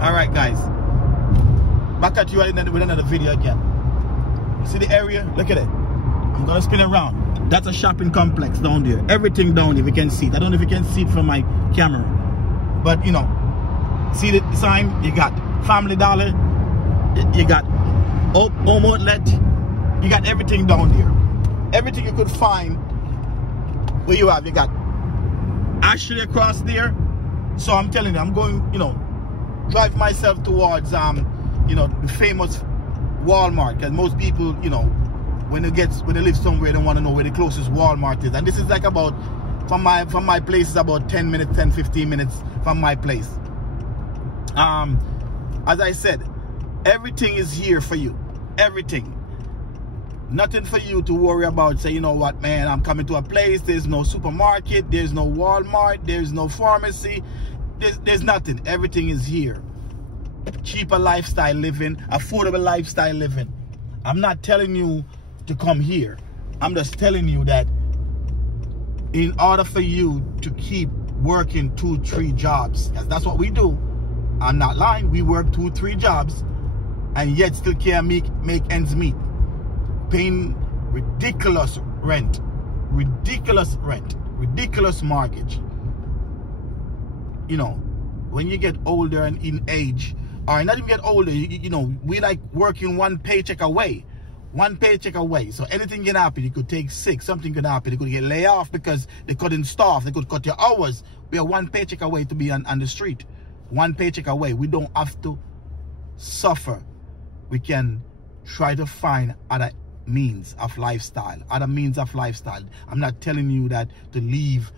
All right, guys, back at you with another video again. You see the area? Look at it. I'm gonna spin around. That's a shopping complex down there. Everything down there, if you can see it. I don't know if you can see it from my camera, but you know, see the sign? You got Family Dollar, you got Home Outlet, you got everything down there. Everything you could find where you have. You got Ashley across there. So I'm telling you, I'm going, you know, drive myself towards you know, the famous Walmart, because most people, you know, when they live somewhere, they want to know where the closest Walmart is. And this is like about from my place is about 10 minutes, 10-15 minutes from my place. As I said, everything is here for you. Everything. Nothing for you to worry about. Say, you know what, man, I'm coming to a place, there's no supermarket, there's no Walmart, there's no pharmacy, there's nothing. Everything is here. Cheaper lifestyle living, affordable lifestyle living. I'm not telling you to come here. I'm just telling you that in order for you to keep working 2-3 jobs, because that's what we do. I'm not lying. We work 2-3 jobs and yet still can't make ends meet. Paying ridiculous rent, ridiculous mortgage. You know, when you get older and in age, or not even get older, you know, we like working one paycheck away. So anything can happen. You could take sick, something could happen. You could get laid off because they couldn't staff, they could cut your hours. We are one paycheck away to be on the street. One paycheck away. We don't have to suffer. We can try to find other means of lifestyle. I'm not telling you that to leave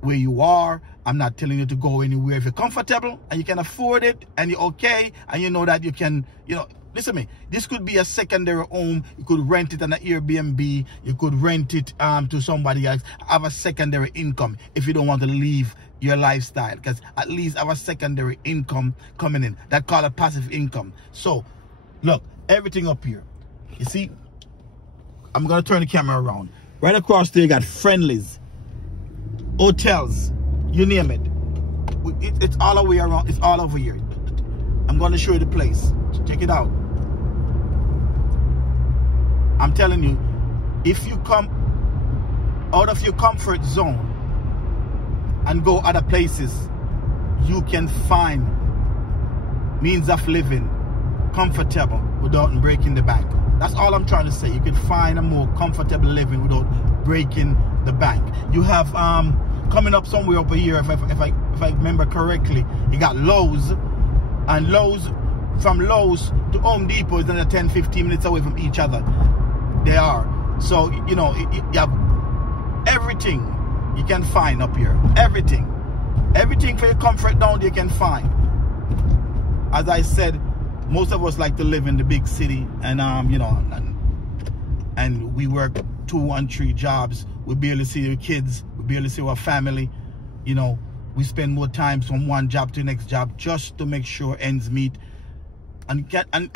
where you are. I'm not telling you to go anywhere. If you're comfortable and you can afford it and you're okay and you know that you can, you know, listen to me, this could be a secondary home. You could rent it on an Airbnb. You could rent it to somebody else. Have a secondary income if you don't want to leave your lifestyle, because at least have a secondary income coming in. That called a passive income. So look, everything up here. You see, I'm gonna turn the camera around. Right across there you got Friendlies, hotels, you name it. It's all the way around. It's all over here. I'm gonna show you the place. Check it out. I'm telling you, if you come out of your comfort zone and go other places, you can find means of living comfortable without breaking the bank. That's all I'm trying to say. You can find a more comfortable living without breaking the bank. You have coming up somewhere over here, if I remember correctly, you got Lowe's, and Lowe's, from Lowe's to Home Depot is another 10-15 minutes away from each other. They are. So, you know, you have everything you can find up here. Everything for your comfort down there you can find. As I said, most of us like to live in the big city, and you know, and we work 2 and 3 jobs. We barely see our kids, we barely see our family. You know, we spend more time from one job to the next job just to make sure ends meet. And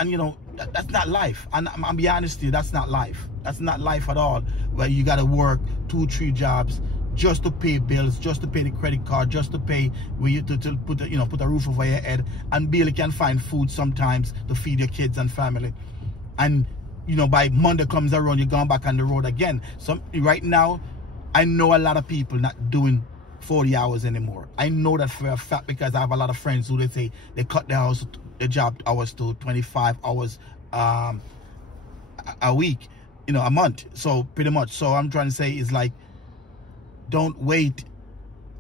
you know, that's not life. And I'll be honest with you, that's not life. That's not life at all. Where you gotta work 2-3 jobs just to pay bills, just to pay the credit card, just to pay where you to put a, you know, put a roof over your head, and barely can find food sometimes to feed your kids and family. And you know, by Monday comes around, you're going back on the road again. So right now, I know a lot of people not doing 40 hours anymore. I know that for a fact, because I have a lot of friends who they say they cut their job hours to 25 hours a week, you know, a month. So pretty much. So I'm trying to say is like, don't wait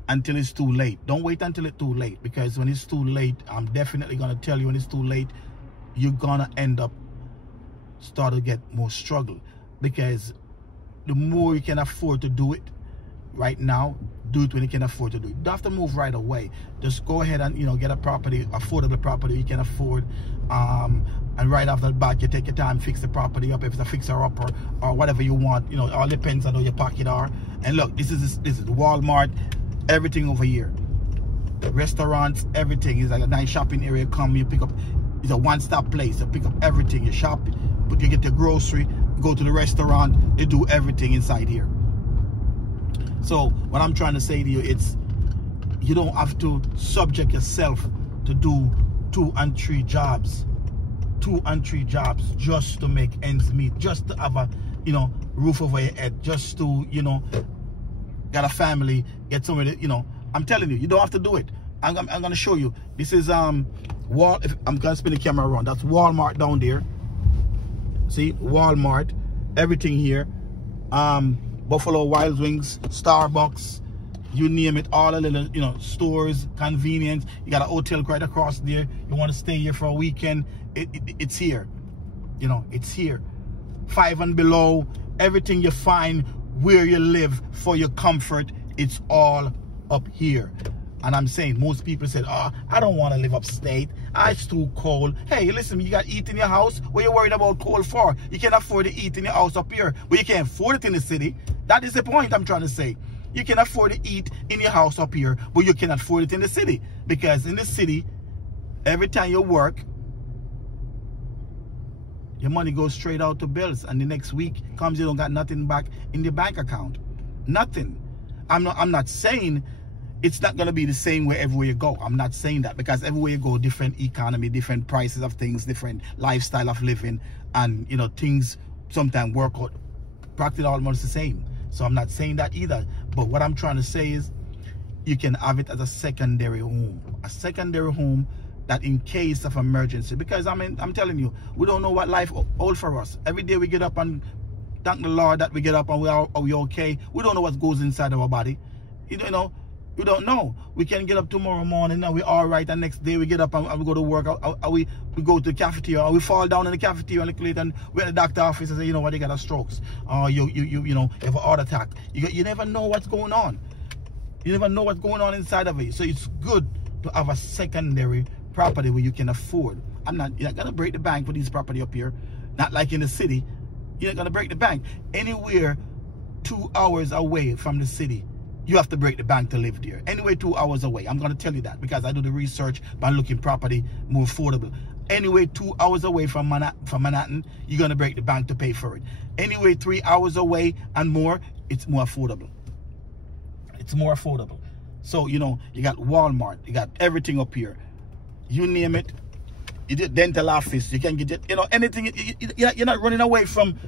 until it's too late. Don't wait until it's too late, because when it's too late, I'm definitely gonna tell you, when it's too late, you're gonna end up start to get more struggle, because the more you can afford to do it right now, do it when you can afford to do it. You don't have to move right away. Just go ahead and, you know, get a property, affordable property you can afford, and right after the bat, you take your time, fix the property up, if it's a fixer-upper or whatever you want. You know, it all depends on how your pocket are. And look, this is Walmart, everything over here, restaurants, everything is like a nice shopping area. Come, you pick up, it's a one-stop place. You pick up everything, you shop, but you get the grocery, go to the restaurant, they do everything inside here. So what I'm trying to say to you, it's, you don't have to subject yourself to do 2 and 3 jobs. 2 and 3 jobs just to make ends meet, just to have a, you know, roof over your head, just to, you know, got a family, get somewhere to, you know. I'm telling you, you don't have to do it. I'm gonna show you. This is I'm gonna spin the camera around. That's Walmart down there. See, Walmart, everything here. Buffalo Wild Wings, Starbucks, you name it, all the little, you know, stores, convenience. You got a hotel right across there. You want to stay here for a weekend, it's here. You know, it's here. 5 and below, everything you find where you live for your comfort, it's all up here. And I'm saying, most people said, oh, I don't want to live upstate. It's too cold. Hey, listen, you got to eat in your house. What are you worried about cold for? You can afford to eat in your house up here, but you can't afford it in the city. That is the point I'm trying to say. You can afford to eat in your house up here, but you cannot afford it in the city. Because in the city, every time you work, your money goes straight out to bills. And the next week comes, you don't got nothing back in your bank account. Nothing. I'm not saying it's not going to be the same way everywhere you go. I'm not saying that, because everywhere you go, different economy, different prices of things, different lifestyle of living, and, you know, things sometimes work out practically almost the same. So I'm not saying that either. But what I'm trying to say is, you can have it as a secondary home. A secondary home that in case of emergency. Because, I mean, I'm telling you, we don't know what life holds for us. Every day we get up and thank the Lord that we get up and we okay. We don't know what goes inside our body. You know, we don't know. We can get up tomorrow morning and we're all right, and next day we get up and we go to work, or we go to the cafeteria, or we fall down in the cafeteria and later, and we're at the doctor's office and say, you know what, you got a stroke, or you know, you have a heart attack. You never know what's going on. You never know what's going on inside of it. So it's good to have a secondary property where you can afford. You're not gonna break the bank for this property up here. Not like in the city. You're not gonna break the bank. Anywhere 2 hours away from the city, you have to break the bank to live there. Anyway, 2 hours away. I'm going to tell you that because I do the research by looking property more affordable. Anyway, 2 hours away from Manhattan, you're going to break the bank to pay for it. Anyway, 3 hours away and more, it's more affordable. It's more affordable. So, you know, you got Walmart, you got everything up here. You name it. You did dental office, you can get it, you know, anything. You're not running away from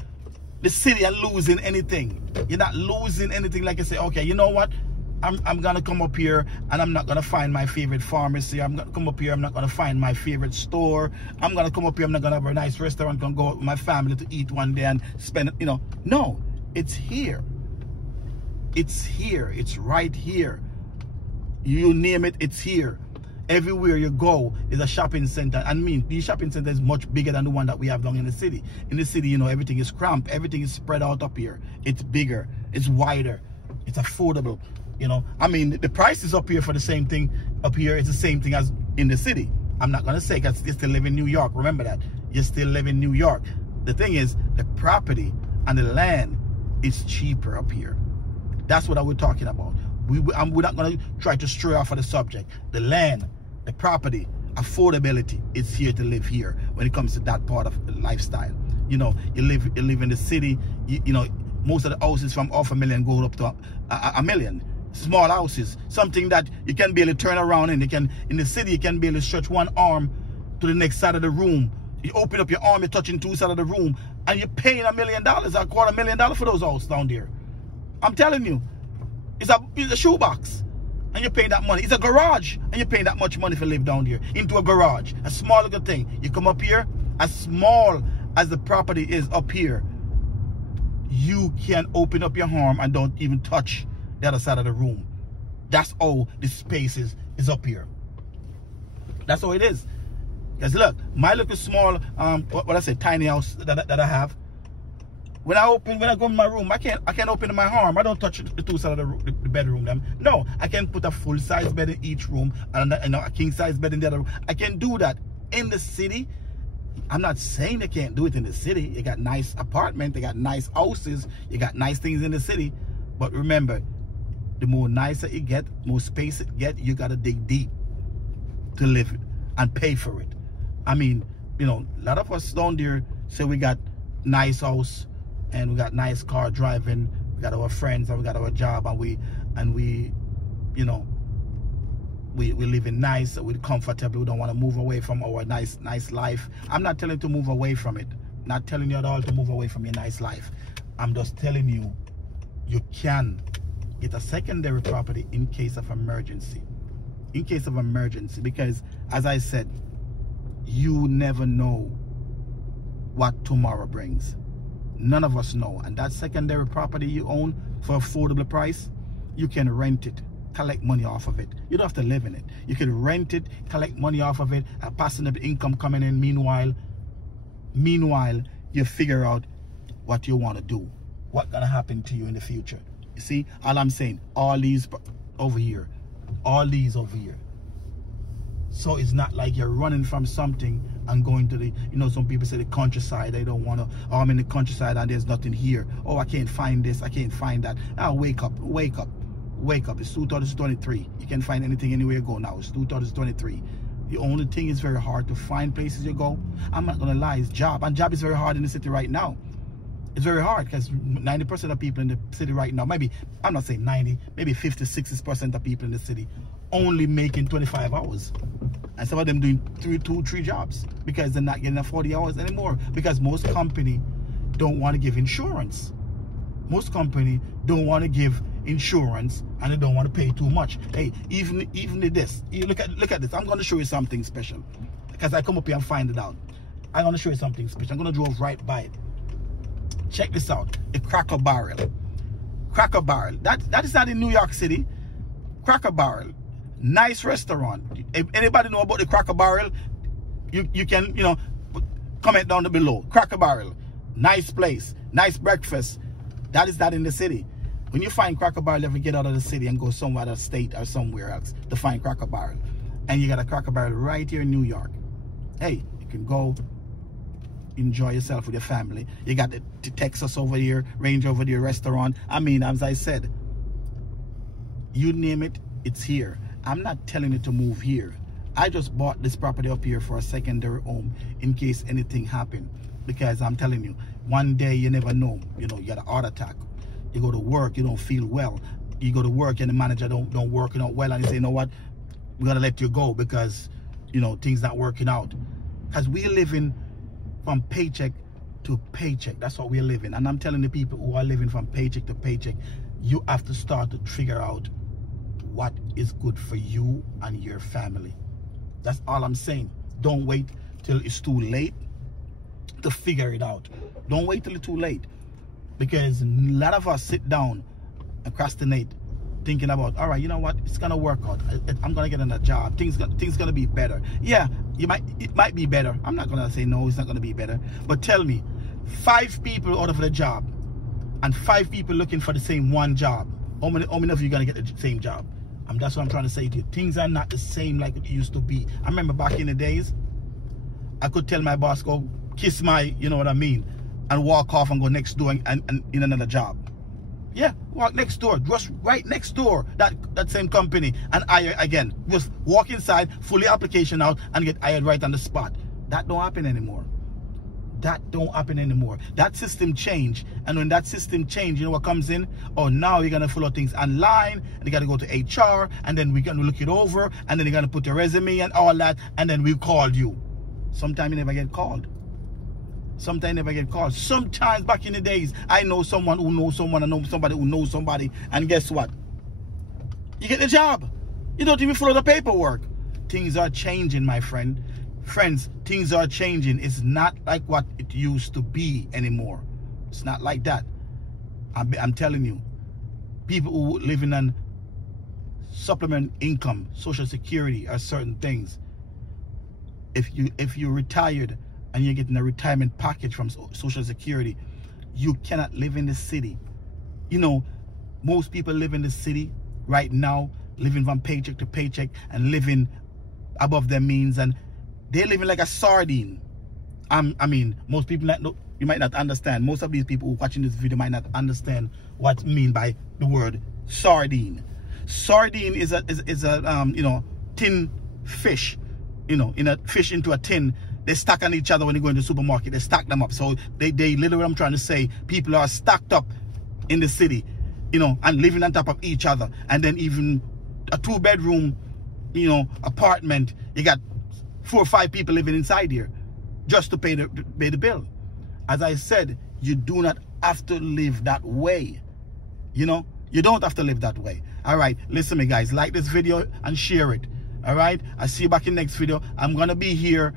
the city and losing anything. You're not losing anything. Like I say, okay, you know what? I'm gonna come up here and I'm not gonna find my favorite pharmacy. I'm gonna come up here, I'm not gonna find my favorite store. I'm gonna come up here, I'm not gonna have a nice restaurant, gonna go out with my family to eat one day and spend it, you know. No, it's here. It's here. It's right here. You name it, it's here. Everywhere you go is a shopping center. I mean, the shopping center is much bigger than the one that we have down in the city. In the city, you know, everything is cramped. Everything is spread out up here. It's bigger. It's wider. It's affordable. You know, I mean, the prices up here for the same thing up here is the same thing as in the city. I'm not going to say, because you still live in New York. Remember that. You still live in New York. The thing is, the property and the land is cheaper up here. That's what I was talking about. We're not going to try to stray off of the subject. The land, the property, affordability is here to live here when it comes to that part of the lifestyle. You know, you live in the city, you know, most of the houses from $500,000 go up to a million. Small houses, something that you can barely turn around in. In the city, you can barely stretch one arm to the next side of the room. You open up your arm, you're touching two sides of the room, and you're paying $1 million or $250,000 for those houses down there. I'm telling you, it's a shoebox. And you're paying that money. It's a garage, and you're paying that much money to live down there. Into a garage, a small little thing. You come up here, as small as the property is up here, you can open up your arm and don't even touch the other side of the room. That's how the space is up here. That's how it is. Because look, my little small, what I say, tiny house that I have. When I go in my room, I can't open my arm. I don't touch the two sides of the bedroom. No, I can put a full size bed in each room and a king size bed in the other room. I can do that in the city. I'm not saying they can't do it in the city. You got nice apartments, they got nice houses, you got nice things in the city. But remember, the more nicer it get, more space it get, you gotta dig deep to live it and pay for it. I mean, you know, a lot of us down there say we got nice house and we got nice car driving, we got our friends and we got our job, and we you know, we live in nice, we're comfortable, we don't want to move away from our nice life. I'm not telling you to move away from it. Not telling you at all to move away from your nice life. I'm just telling you, you can get a secondary property in case of emergency. In case of emergency, because as I said, you never know what tomorrow brings. None of us know. And that secondary property you own for affordable price, you can rent it, collect money off of it. You don't have to live in it. You can rent it, collect money off of it, a passive income coming in. Meanwhile, you figure out what you want to do, what's gonna happen to you in the future. You see, all I'm saying, all these over here, all these over here. So it's not like you're running from something and going to the, you know, some people say the countryside, they don't want to, oh, I'm in the countryside and there's nothing here. Oh, I can't find this, I can't find that. Now wake up, wake up, wake up. It's 2023. You can find anything anywhere you go now. It's 2023. The only thing is very hard to find places you go. I'm not gonna lie, it's job. And job is very hard in the city right now. It's very hard because 90% of people in the city right now, maybe, I'm not saying 90, maybe 50, 60% of people in the city only making 25 hours. And some of them doing two, three jobs because they're not getting 40 hours anymore. Because most company don't want to give insurance. Most company don't want to give insurance and they don't want to pay too much. Hey, even this, you look at this. I'm going to show you something special because I come up here and find it out. I'm going to show you something special. I'm going to drive right by it. Check this out. A Cracker Barrel. Cracker Barrel. That is not in New York City. Cracker Barrel. Nice restaurant. If anybody know about the Cracker Barrel, you can, you know, comment down below. Cracker Barrel. Nice place. Nice breakfast. That is not in the city. When you find Cracker Barrel, you have to get out of the city and go somewhere out of state or somewhere else to find Cracker Barrel. And you got a Cracker Barrel right here in New York. Hey, you can go enjoy yourself with your family. You got the Texas over here, Range over there restaurant. I mean, as I said, you name it, it's here. I'm not telling you to move here. I just bought this property up here for a secondary home in case anything happened. Because I'm telling you, one day you never know. You know, you got a heart attack. You go to work, you don't feel well. You go to work and the manager don't work out well, and you say, you know what, we're gonna let you go because, you know, things not working out. Because we're living from paycheck to paycheck. That's what we're living. And I'm telling the people who are living from paycheck to paycheck, you have to start to figure out what is good for you and your family. That's all I'm saying. Don't wait till it's too late to figure it out. Don't wait till it's too late. Because a lot of us sit down and procrastinate, thinking about, all right, you know what, it's gonna work out. I'm gonna get another job. Things gonna be better. Yeah, it might be better. I'm not gonna say no, it's not gonna be better. But tell me, 5 people out of the job and 5 people looking for the same one job. How many of you gonna get the same job? That's what I'm trying to say to you. Things are not the same like it used to be. I remember back in the days, I could tell my boss, go kiss my, you know what I mean, and walk off and go next door and in another job. Yeah, walk next door, just right next door, that same company, and hire again. Just walk inside, fully application out, and get hired right on the spot. That don't happen anymore. That don't happen anymore. That system changed, and when that system changed, you know what comes in? Oh, now you're gonna follow things online, and you gotta go to HR, and then we're gonna look it over, and then you're gonna put your resume and all that, and then we called you. Sometimes you never get called. Sometimes never get called. Sometimes back in the days, I know someone who knows someone, I know somebody who knows somebody, and guess what? You get the job. You don't even follow the paperwork. Things are changing, my friend. Friends, things are changing. It's not like what it used to be anymore. It's not like that. I'm telling you. People who living on supplement income, social security, or certain things. If you're retired and you're getting a retirement package from Social Security, you cannot live in the city. You know, most people live in the city right now, living from paycheck to paycheck and living above their means, and they're living like a sardine. I mean, most people you might not understand. Most of these people watching this video might not understand what's mean by the word sardine. Sardine is a you know, tin fish. You know, in a fish into a tin. They stack on each other when they go into the supermarket. They stack them up. So they literally, I'm trying to say, people are stacked up in the city, you know, and living on top of each other. And then even a 2-bedroom you know, apartment, you got 4 or 5 people living inside here just to pay the bill. As I said, you do not have to live that way. You know, you don't have to live that way. All right, listen to me, guys. Like this video and share it. All right, I'll see you back in the next video. I'm gonna be here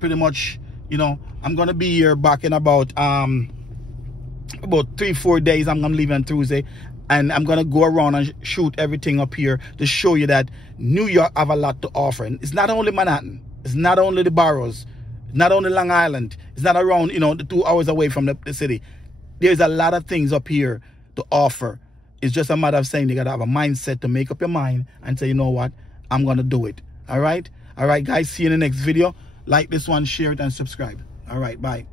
pretty much, you know, I'm gonna be here back in about 3-4 days. I'm gonna leave on Tuesday, and I'm gonna go around and shoot everything up here to show you that New York have a lot to offer. And it's not only Manhattan, it's not only the boroughs, it's not only Long Island, it's not around, you know, the 2 hours away from the city. There's a lot of things up here to offer. It's just a matter of saying you gotta have a mindset to make up your mind and say, you know what, I'm gonna do it. All right, guys, see you in the next video. Like this one, share it, and subscribe. All right, bye.